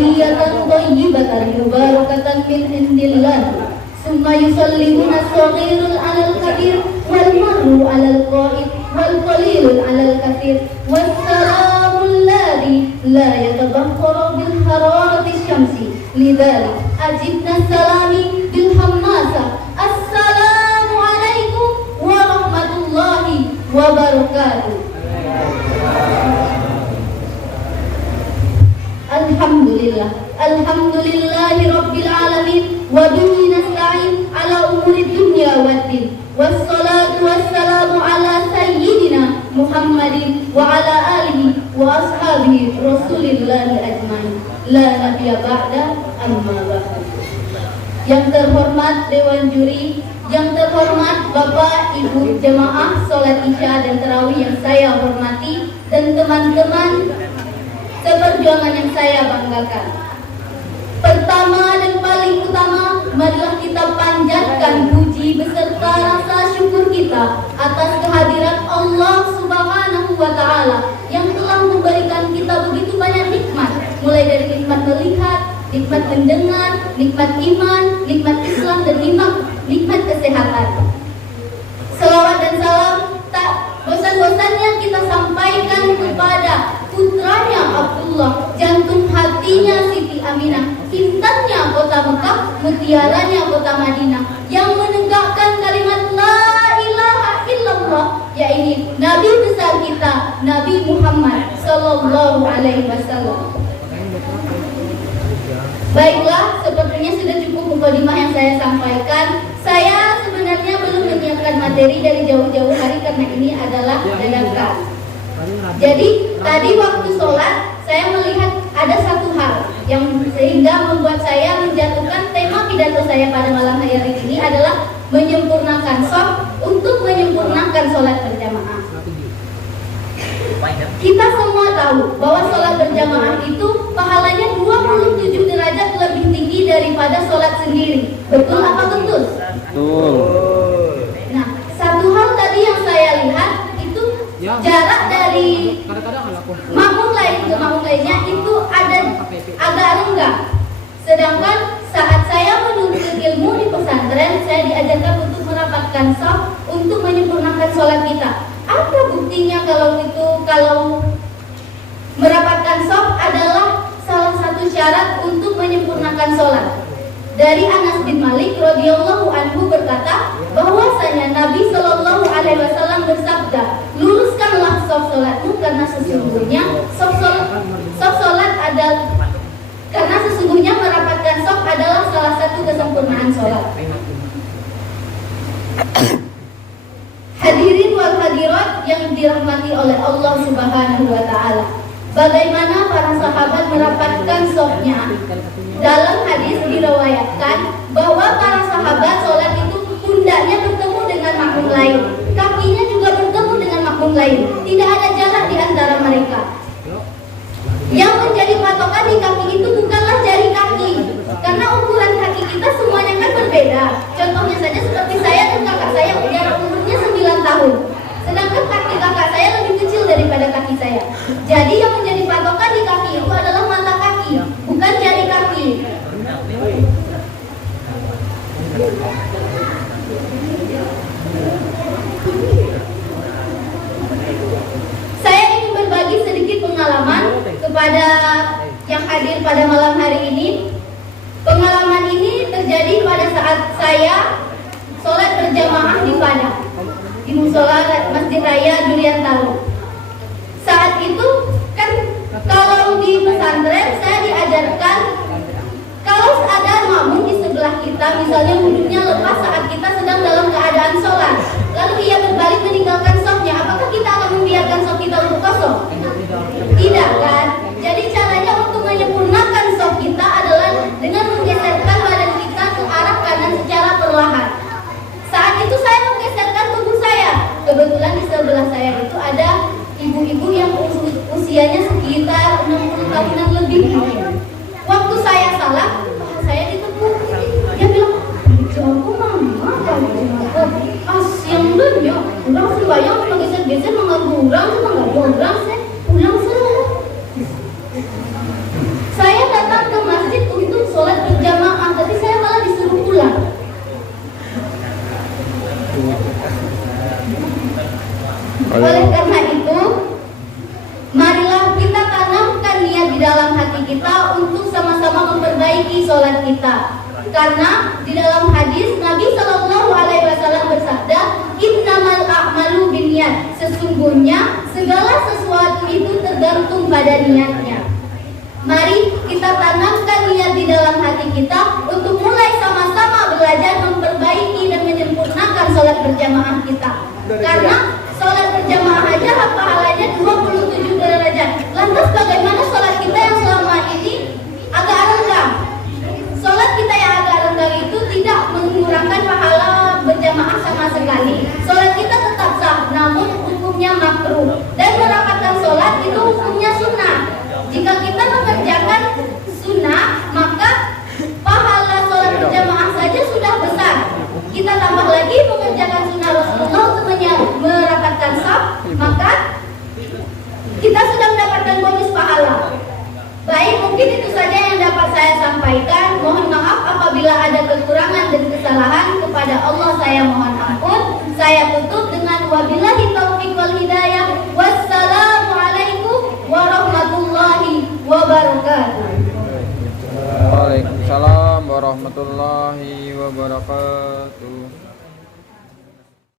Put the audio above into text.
tahiyatan thayyibatan mubarakatan min indillah. Summa yusallihuna as-saghirul 'alal kabir wal mar'u 'alal qa'id wal qalilul 'alal katsir wassalamul ladzi la yatabakkaru bil hararati syamsi lidzalik ajibna salami bil hammasa assalamu alaikum warahmatullahi wabarakatuh. Alhamdulillahi rabbil alamin wa bihi nasta'in ala umuri dunya waddin wassalatu wassalamu ala sayyidina Muhammadin wa ala alihi wa ashabihi rasulillahi ajmain la nabiyya ba'da amma ba'd. Yang terhormat Dewan Juri, yang terhormat Bapak Ibu jemaah sholat Isya dan Tarawih yang saya hormati, dan teman-teman seperjuangan yang saya banggakan. Pertama dan paling utama, marilah kita panjatkan puji beserta rasa syukur kita atas kehadiran Allah Subhanahu wa Ta'ala yang telah memberikan kita begitu banyak nikmat, mulai dari nikmat melihat, nikmat mendengar, nikmat iman, nikmat Islam, dan nikmat kesehatan. Selawat dan salam tak bosan-bosannya kita sampaikan kepada putranya Abdullah, jantung hatinya Siti Aminah, intannya kota Mekah, mutiaranya kota Madinah, yang menegakkan kalimat la ilaha illallah, yaitu Nabi besar kita, Nabi Muhammad sallallahu alaihi wasallam. Baiklah, sepertinya sudah cukup mukadimah yang saya sampaikan. Saya sebenarnya belum menyiapkan materi dari jauh-jauh hari karena ini adalah dadakan. Jadi tadi waktu sholat saya melihat ada satu hal yang sehingga membuat saya menjatuhkan tema pidato saya pada malam hari ini adalah menyempurnakan shaf untuk menyempurnakan sholat berjamaah. Kita semua tahu bahwa sholat berjamaah itu pahalanya 27 derajat lebih tinggi daripada sholat sendiri. Betul apa betul? Betul. Nah, satu hal tadi yang saya lihat itu jarak dari makmum lain ke makmum lainnya itu ada agak renggang. Sedangkan saat saya menuntut ilmu di pesantren, saya diajarkan untuk merapatkan shaf untuk menyempurnakan sholat kita. Apa buktinya kalau merapatkan shaf adalah salah satu syarat untuk menyempurnakan sholat? Dari Anas bin Malik radhiyallahu anhu berkata bahwasanya Nabi Shallallahu alaihi wasallam bersabda, luruskanlah shaf sholatmu karena sesungguhnya shaf sholat adalah karena sesungguhnya merapatkan shaf adalah salah satu kesempurnaan sholat. Hadirin wal hadirat yang dirahmati oleh Allah Subhanahu wa Ta'ala, bagaimana para sahabat merapatkan shafnya? Dalam hadis diriwayatkan bahwa para sahabat sholat itu pundaknya bertemu dengan makmum lain, kakinya juga bertemu dengan makmum lain, tidak ada jarak di antara mereka. Yang menjadi patokan di kaki itu bukanlah jari kaki, karena ukuran kaki kita semuanya kan berbeda. Contohnya saja seperti saya dan kakak saya, jarak umurnya 9 tahun, sedangkan kaki kakak saya lebih kecil daripada kaki saya. Jadi yang menjadi patokan di kaki itu adalah mata kaki, bukan jari kaki. Saya ingin berbagi sedikit pengalaman kepada yang hadir pada malam hari ini. Pengalaman ini terjadi pada saat saya sholat berjamaah di Padang, di musola Masjid Raya Durian Taru. Saat itu kan kalau di pesantren saya diajarkan kalau ada makmum di sebelah kita, misalnya wudhunya lepas saat kita sedang dalam keadaan sholat, lalu ia berbalik meninggalkan shafnya, apakah kita akan membiarkan shaf kita untuk kosong? Tidak kan? Jadi caranya untuk menyempurnakan shaf kita adalah dengan menggeserkan badan kita ke arah kanan secara perlahan. Saat itu saya menggeserkan tubuh saya. Kebetulan di sebelah saya itu ada ibu-ibu yang usianya sekitar 60 tahunan lebih. Waktu saya salah, saya ditepuk. Dia bilang, "Jauhku mama, yang dunia, orang sembahyang menggeser-geser mengganggu orang, itu mengganggu orang, saya pulang selalu." memperbaiki sholat kita. Karena di dalam hadis Nabi Shallallahu Alaihi Wasallam bersabda, "Innamal a'malu binniyat." Sesungguhnya segala sesuatu itu tergantung pada niatnya. Mari kita tanamkan niat di dalam hati kita untuk mulai sama-sama belajar memperbaiki dan menyempurnakan sholat berjamaah kita. Karena sholat berjamaah aja pahalanya 27 derajat. Lantas bagaimana sholat kita yang selama ini agak renggang? Sholat kita yang agak renggang itu tidak mengurangkan pahala berjamaah sama sekali. Sholat kita tetap sah, namun hukumnya makruh. Dan merapatkan sholat itu hukumnya sunnah. Jika kita mengerjakan sunnah, maka pahala sholat berjamaah saja sudah besar. Kita tambah lagi mengerjakan sunnah Rasulullah untuk merapatkan saf, maka kita sudah mendapatkan bonus pahala. Baik, mungkin itu saja yang dapat saya sampaikan. Mohon maaf apabila ada kekurangan dan kesalahan. Kepada Allah saya mohon ampun. Saya tutup dengan wabillahi taufiq wal hidayah. Wassalamualaikum warahmatullahi wabarakatuh. Waalaikumsalam warahmatullahi wabarakatuh.